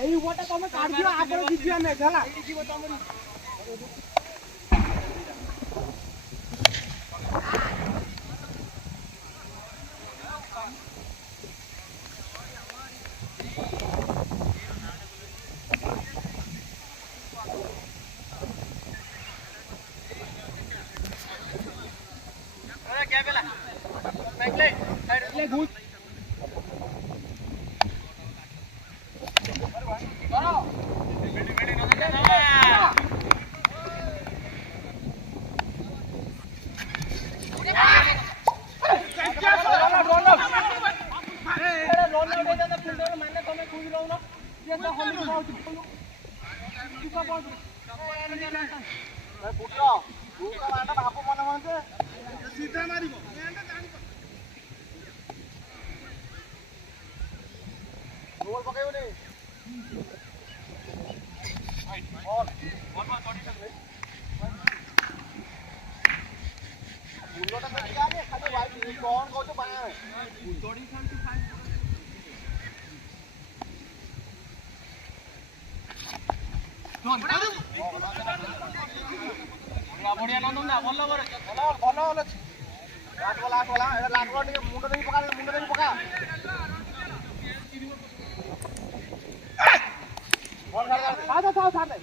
এই ওটা তুমি কাট দিও আগে দিছি আমি খেলা এই দিব তোমার अरे क्या बेला माइक ले घुस करो बेटी बेटी नजर ना सीधा मारिब गोल पकाइयो नि बॉल बॉल में चढ़ी सकले बुल्लोटा तो दिया ने खाली भाई कौन को तो बना है चढ़ी खाली जोन बढ़िया नंदन ना भलो करे भलो भलो लास्ट वाला एटा लास्ट वाला टिके मुंडा देई पका बॉल छाड़ दे